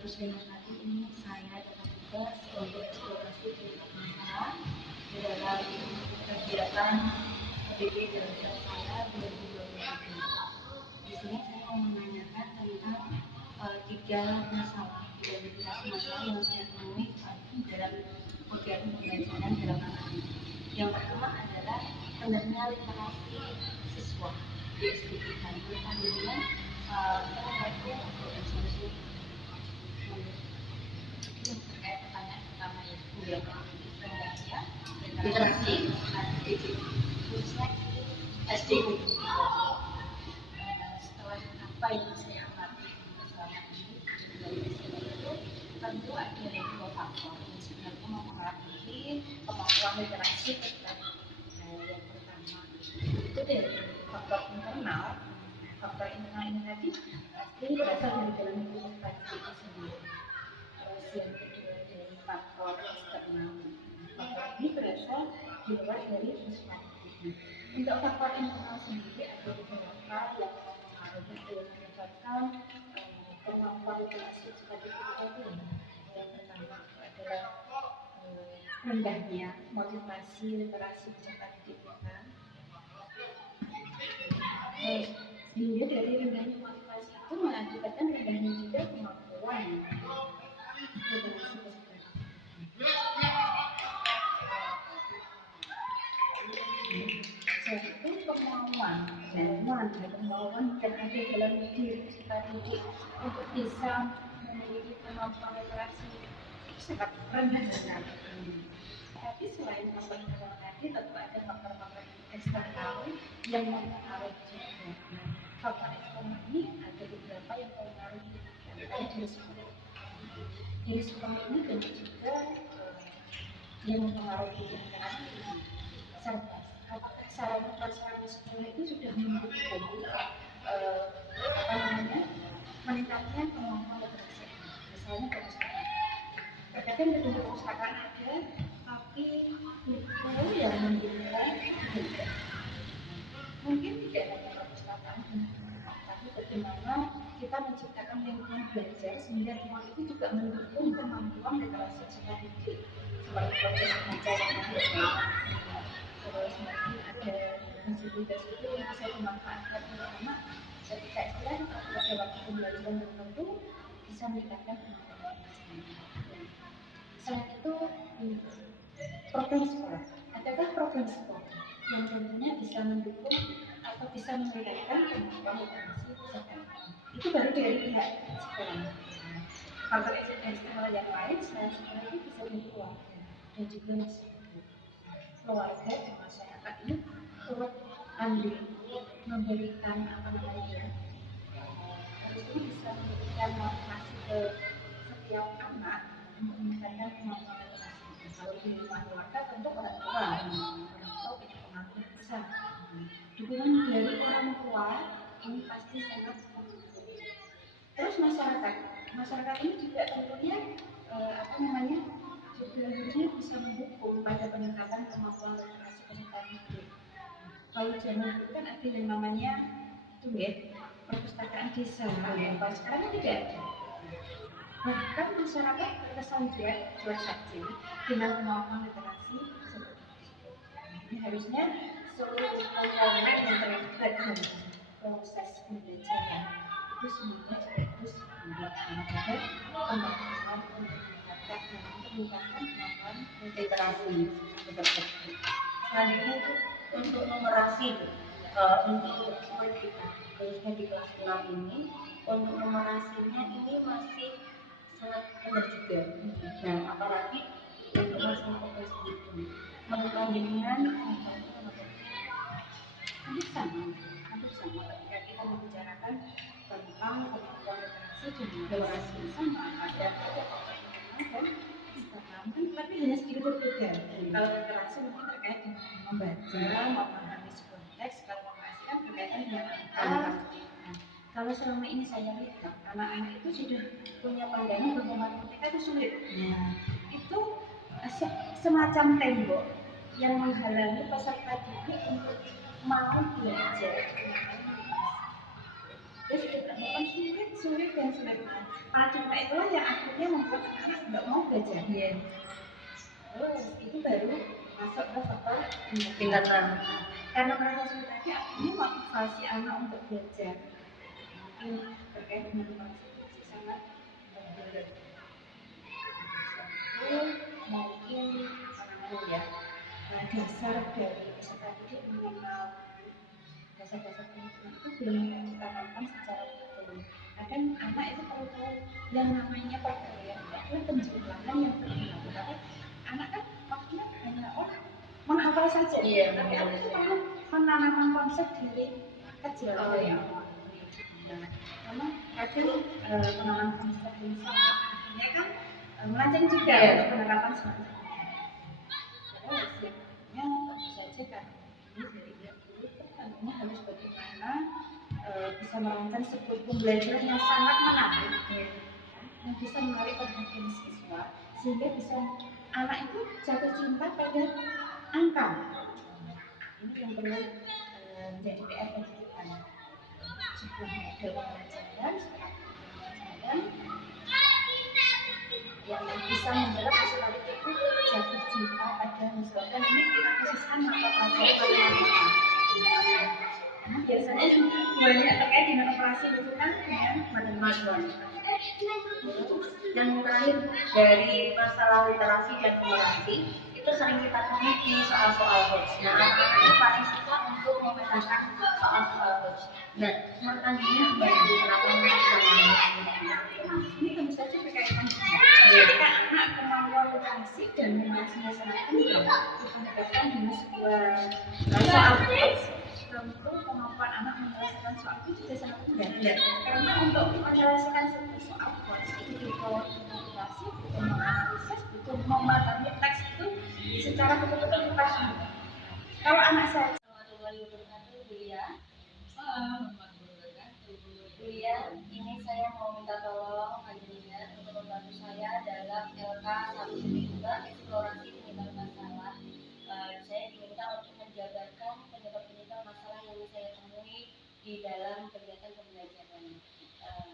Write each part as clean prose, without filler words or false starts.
Terus dengan tadi ini saya dapat tugas untuk eksplorasi tentang masalah di dalam kegiatan PBB belajar saya 2023. Di sini saya mau menanyakan tentang tiga masalah, identifikasi masalah yang saya temui dalam kegiatan pembelajaran dalam anak ini. Yang pertama adalah rendahnya literasi siswa di SDG dan pertandingan terkait organisasi terkait pertanyaan pertama itu rendahnya literasi khususnya SDG. Setelah apa yang saya amati selama ini dari SDG itu tentu ada dua faktor yang sebenarnya mempengaruhi kemampuan literasi kita. Yang pertama itu dari faktor internal. Faktor internal ini tadi pasti berasal dari dalam kehidupan kita sendiri. Terus yang kedua dari faktor eksternal. Faktor ini berasal di luar dari kehidupan kita. Untuk faktor internal sendiri ada beberapa yang menyebabkan kemampuan literasi sebagai kita. Yang pertama adalah rendahnya motivasi literasi peserta didik kita. Sehingga dari rendahnya motivasi itu mengakibatkan rendahnya juga kemampuan literasi peserta. Jadi kemauan dan ada dalam diri peserta didik untuk bisa memiliki kemampuan literasi sangat rendah sekali. Tapi selain faktor internal tadi, tentu ada faktor-faktor eksternal yang mempengaruhi juga. Faktor eksternal ini ada beberapa yang mempengaruhi. Yang pertama diri sekolah ini tentu juga yang mempengaruhi literasi. Serta apakah sarana prasarana sekolah itu sudah mendukung meningkatnya kemampuan literasi. Misalnya perpustakaan. Terkadang gedung perpustakaan ada, tapi buku yang mendukung tidak. Mungkin tidak hanya perpustakaan, tapi bagaimana kita menciptakan lingkungan belajar sehingga lingkungan itu juga mendukung kemampuan literasi peserta didik, seperti proses membaca yang baik. Terus mungkin ada fasilitas itu yang bisa dimanfaatkan oleh anak ketika istilahnya pada waktu pembelajaran tertentu bisa meningkatkan kemampuan. Selain itu, program sekolah. Adakah program sekolah yang tentunya bisa mendukung atau bisa meningkatkan kemampuan literasi peserta? Itu baru dari pihak sekolah. Faktor eksternal yang lain selain sekolah itu bisa dari keluarga dan juga masyarakat. Keluarga dan masyarakat ini turut andil memberikan harus ini bisa memberikan motivasi ke setiap anak untuk meningkatkan kemampuan literasi. Kalau di lingkungan keluarga tentu orang tua punya pengaruh besar. Dukungan dari orang tua ini pasti sangat penting. Terus masyarakat ini juga tentunya juga bisa mendukung pada peningkatan kemampuan literasi peserta didik. Kalau zaman dulu kan ada yang namanya itu ya perpustakaan desa. Kalau sekarang tidak ada. Bahkan masyarakat terkesan cuek saja dengan kemampuan literasi seperti itu. Ini harusnya seluruh komponen yang terlibat dalam proses pembelajaran itu semuanya harus mendapatkan kemampuan untuk meningkatkan kemampuan literasi seperti itu. Selanjutnya itu untuk numerasi untuk murid kita khususnya di kelas 6 ini, untuk numerasinya ini masih sangat rendah juga. Nah, apalagi untuk masalah operasi itu menurut panjenengan hampir sama ketika kita membicarakan tentang kemampuan literasi dan numerasi sama ada tapi hanya sedikit berbeda. Kalau literasi mungkin terkait dengan membaca, memahami sebuah teks. Kalau numerasi kan berkaitan dengan angka. Kalau selama ini saya lihat anak-anak itu sudah punya pandangan bahwa matematika itu sulit. Itu semacam tembok yang menghalangi peserta didik untuk mau belajar. Terus kita bukan sulit dan sulit. Cinta itulah yang akhirnya membuat anak nggak mau belajar. Terus itu baru masuk ke faktor tingkatan. Karena merasa sulit tadi akhirnya motivasi anak untuk belajar mungkin terkait dengan konsumsi sangat berat. Itu mungkin ya dasar dari peserta didik mengenal dasar-dasar pendidikan itu belum kita tanamkan secara betul. Kadang anak itu perlu tahu yang namanya pergaulan itu adalah penjelasan yang benar. Tapi anak kan waktunya hanya menghafal saja. Tapi anak itu perlu menanamkan konsep dari kecil. Memang kadang penanaman konsep yang salah akhirnya kan melanceng juga untuk penerapan semacam itu. Ya, tentu saja kan ini dari pihak guru tentunya harus bagaimana bisa merancang sebuah pembelajaran yang sangat menarik, yang bisa menarik perhatian siswa sehingga bisa anak itu jatuh cinta pada angka. Ini yang perlu menjadi PR pendidikan. Sebuah model pembelajaran yang bisa membuat peserta itu jatuh cinta pada misalkan ini kita khususkan mata pelajaran matematika. Biasanya banyak terkait dengan operasi itu kan dengan matematika. Dan terakhir dari masalah literasi dan numerasi itu sering kita temui di soal-soal hoax. Nah, anak-anak itu paling suka untuk memecahkan soal-soal hoax. Nah, pertanyaannya bagi kenapa mereka ini tentu saja berkaitan ketika anak kemampuan literasi dan numerasinya sangat tinggi dihadapkan dengan sebuah soal hoax, tentu kemampuan anak menyelesaikan soal itu juga sangat mudah. Karena untuk menyelesaikan sebuah soal hoax itu butuh literasi, butuh menganalisis, butuh memahami teks itu secara betul-betul dipahami. Kalau anak saya ini saya mau minta tolong panjenengan untuk membantu saya dalam LK 1.2 eksplorasi penyebab masalah. Saya diminta untuk menjabarkan penyebab masalah yang saya temui di dalam kegiatan pembelajaran.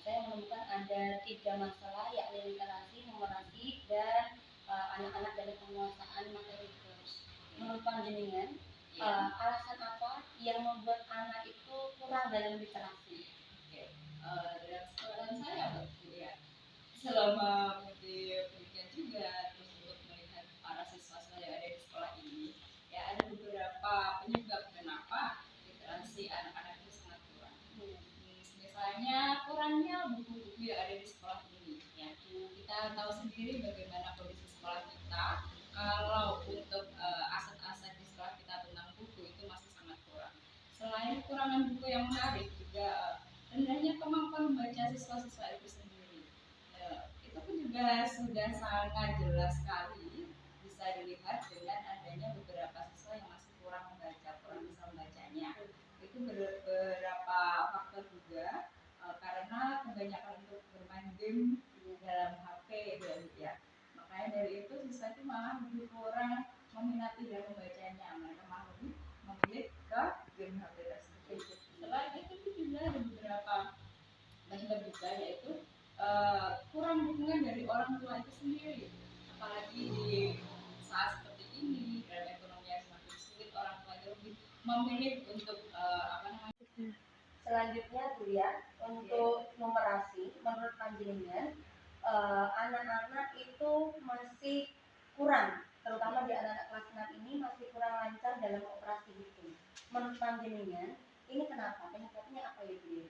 Saya menemukan ada 3 masalah, yakni literasi, numerasi, dan anak-anak dari penguasaan materi kelas. Menurut panjenengan, alasan apa yang membuat anak itu kurang dalam literasi? Dalam sekolah saya ya, selama mengikuti pendidikan juga, terus untuk melihat para siswa yang ada di sekolah ini, ya ada beberapa penyebab kenapa literasi anak-anak itu sangat kurang. Misalnya kurangnya buku-buku yang ada di sekolah ini. Ya, kita tahu sendiri bagaimana kondisi sekolah kita. Kalau untuk aset-aset di sekolah kita tentang buku itu masih sangat kurang. Selain kekurangan buku yang menarik, juga rendahnya kemampuan membaca siswa-siswa itu sendiri. Itu pun juga sudah sangat jelas sekali bisa dilihat dengan adanya beberapa siswa yang masih kurang membaca, kurang bisa membacanya. Itu beberapa faktor juga, karena kebanyakan untuk bermain game dalam HP ya. Makanya dari itu siswa itu malah lebih kurang meminati dan membacanya, mereka malah lebih memilih ke game HP tersebut. Selain itu juga ada beberapa penyebab juga, yaitu kurang dukungan dari orang tua itu sendiri, apalagi di saat seperti ini dalam ekonomi yang semakin sulit, orang tua itu lebih memilih untuk Selanjutnya Bu ya, untuk numerasi, menurut panjenengan anak-anak itu masih kurang, terutama di anak-anak kelas 6 ini masih kurang lancar dalam operasi hitung. Menurut panjenengan ini kenapa? Penyebabnya apa ya Bu?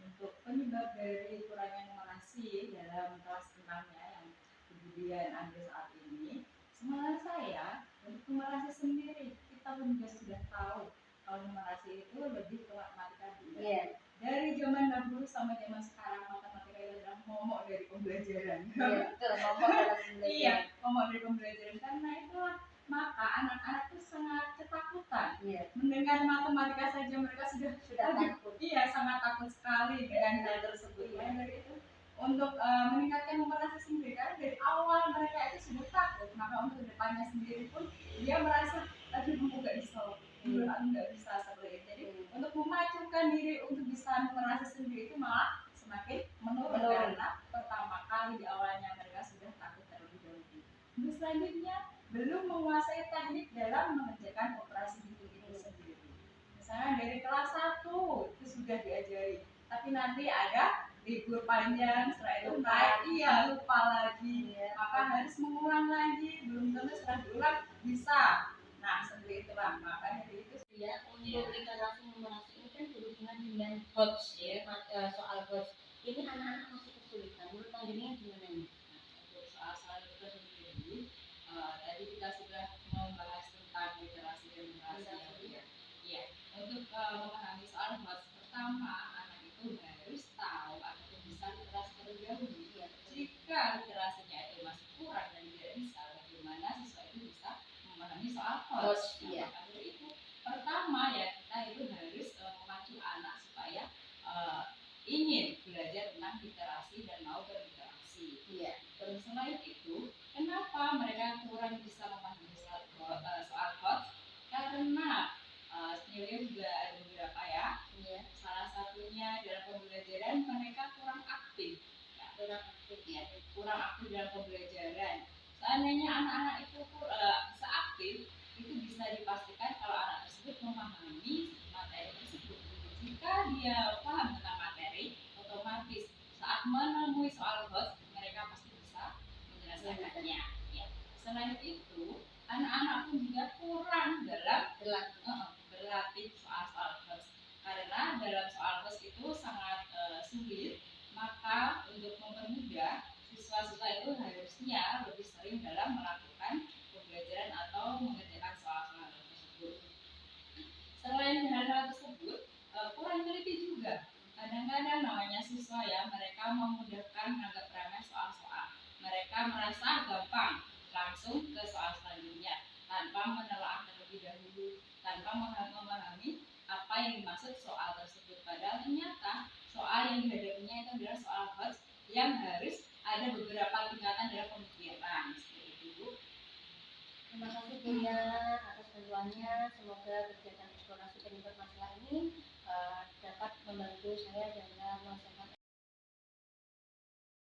Untuk penyebab dari kurangnya numerasi dalam kelas 6-nya yang kemudian ada saat ini, semangat saya untuk numerasi sendiri, kita juga sudah tahu kalau numerasi itu lebih ke matematika juga. Dari zaman dahulu sampai zaman sekarang, matematika itu adalah momok dari pembelajaran. Momok dalam pembelajaran. Iya, momok dari pembelajaran. Karena itulah maka anak-anak itu sangat ketakutan mendengar matematika saja, mereka sudah takut. Iya, sangat takut sekali dengan hal tersebut. Dari itu untuk meningkatkan numerasi sendiri, karena dari awal mereka itu sudah takut, maka untuk depannya sendiri pun dia merasa aduh aku nggak bisa, aku nggak bisa seperti itu. Jadi untuk memajukan membiasakan diri untuk bisa numerasi sendiri itu malah semakin menurun karena pertama kali di awalnya mereka sudah takut terlebih dahulu. Terus selanjutnya belum menguasai teknik dalam mengerjakan operasi hitung itu sendiri. Misalnya dari kelas 1 itu sudah diajari, tapi nanti ada libur panjang, setelah itu lupa lagi, maka harus mengulang lagi, belum tentu setelah diulang bisa. Nah, seperti itulah, maka dari itu Ya, untuk literasi numerasi ini kan berhubungan dengan HOTS ya, soal HOTS. Ini anak-anak masih kesulitan. Menurut panjenengan gimana nih? untuk soal-soal itu sendiri, tadi kita sudah membahas tentang literasi dan numerasi ya. Ya, untuk memahami soal HOTS pertama, anak itu harus tahu ataupun bisa literasi terlebih dahulu. Jika literasinya itu masih kurang dan tidak bisa, bagaimana siswa itu bisa memahami soal HOTS? Maka dari itu, pertama ya kita itu harus memacu anak supaya ingin belajar tentang literasi dan mau berliterasi. Terus selain itu, kenapa mereka kurang bisa memahami soal HOTS? Karena sebenarnya juga ada beberapa ya. Salah satunya dalam pembelajaran mereka kurang aktif. Kurang aktif dalam pembelajaran. Seandainya anak-anak itu bisa aktif, itu bisa dipastikan kalau anak tersebut memahami materi tersebut. Jika dia paham tentang materi, otomatis saat menemui soal HOTS mereka pasti bisa menyelesaikannya. Ya. Selain itu, anak-anak pun juga kurang dalam berlatih soal-soal HOTS karena dalam soal HOTS itu sangat sulit. Maka untuk mempermudah, siswa-siswa itu harusnya lebih sering dalam melakukan pembelajaran atau mengerjakan soal-soal tersebut. Selain hal-hal tersebut, kurang teliti juga. Kadang-kadang namanya siswa ya, mereka memudahkan menganggap remeh soal-soal. Mereka merasa gampang langsung ke soal selanjutnya tanpa menelaah terlebih dahulu, tanpa memahami apa yang dimaksud soal tersebut. Padahal ternyata soal yang dihadapinya itu adalah soal HOTS yang harus ada beberapa tingkatan dalam pemikiran. Seperti itu, Bu. Terima kasih Bu ya atas bantuannya. Semoga kegiatan eksplorasi penyebab masalah ini dapat membantu saya dalam melaksanakan